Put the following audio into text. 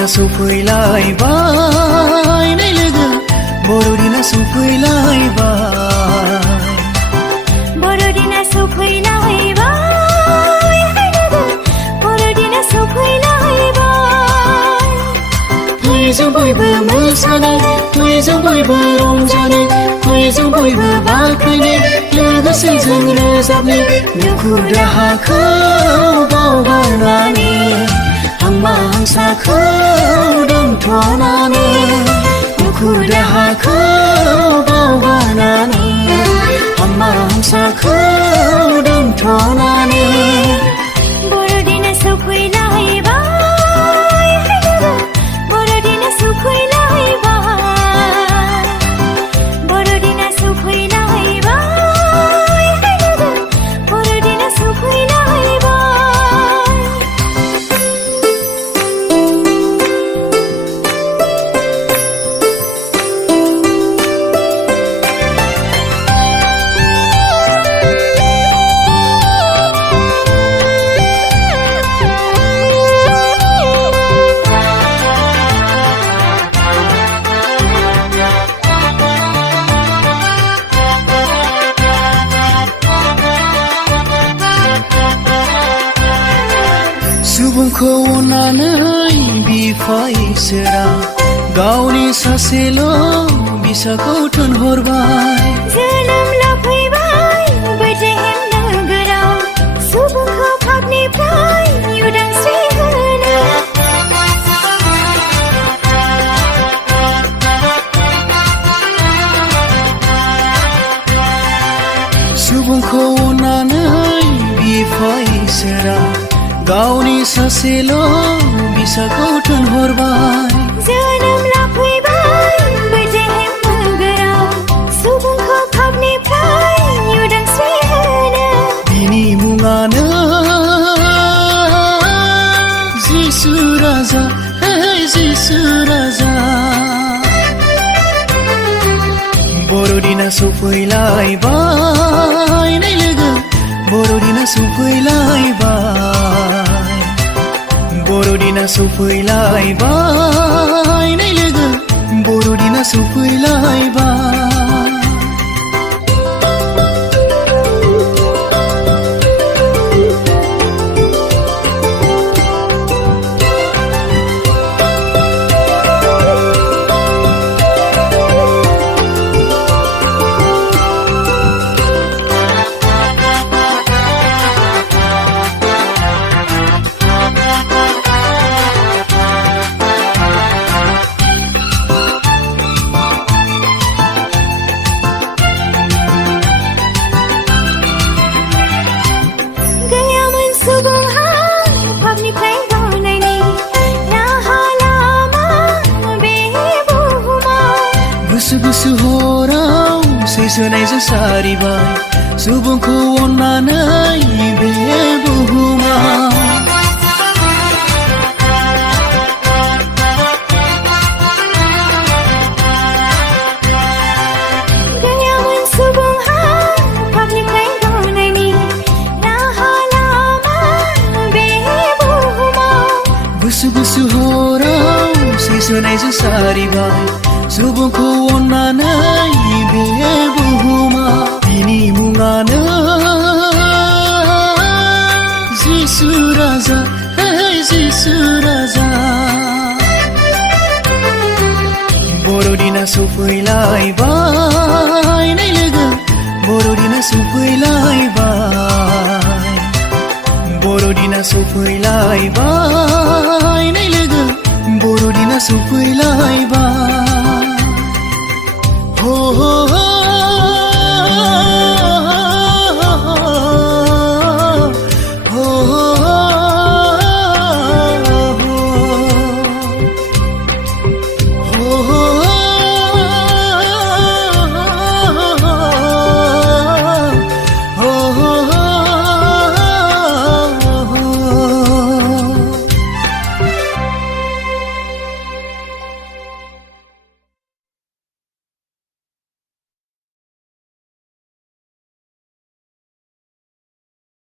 बर'दिना सफैलायबाय नै लोगो बर'दिना सफैलायबाय बर'दिना सफैलायबाय नै लोगो बर'दिना सफैलायबाय फैजों बयबो मोसानो फैजों बयबो रंजानो फैजों बयबो बाख्नायनो लोगोसे जों रोजाबनो दुखु दाहाखौ बावगारनानै हांमा हांसाखौ दोनथ'नानै दुखु दाहाखौ बावगारनानै हांमा हांसाखौ दोनथ'नानै बर'दिना सफैलायबाय नै लोगो बर'दिना सफैलायबाय बर'दिना सफैलायबाय नै लोगो बर'दिना सफैलायबाय सुबुंखौ अननानै बिफा इसोरा गावनि सासेल' बिसाखौ थोनहरबाय जोनोम लाफैबाय बेथलेहेम नोगोराव सुबुंखौ पापनिफ्राय उदांस्रि होनो सुबुंखौ अननानै बिफा इसोरा गावनि सासेल' बिसाखौ थोनहरबाय जोनोम लाफैबाय बेथलेहेम नोगोराव सुबुंखौ पापनिफ्राय उदांस्रि होनो बिनि मुङानो जिसु राजा हे जिसु राजा बर'दिना सफैलायबाय नै लोगो बर'दिना सफैलायबाय बर'दिना सफैलायबाय नै लोगो बर'दिना सफैलायबाय गैयामोन सुबुंहा पापनिफ्राय बारनायनि राहा लामा बे बुहुमाव गुसु गुसु हराव सैसोनायजों सारिबाय सुबुंखौ अननानै बे बुहुमाव गैयामोन सुबुंहा पापनिफ्राय बारनायनि राहा लामा बे बुहुमाव गुसु गुसु हराव सैसोनायजों सारिबाय सुबुंखौ अननानै बे बुहुमाव बिनि मुङानो जिसु राजा हे जिसु राजा बर'दिना सफैलायबाय नै लोगो बर'दिना सफैलायबाय बर'दिना सफैलायबाय नै लोगो बर'दिना सफैलायबाय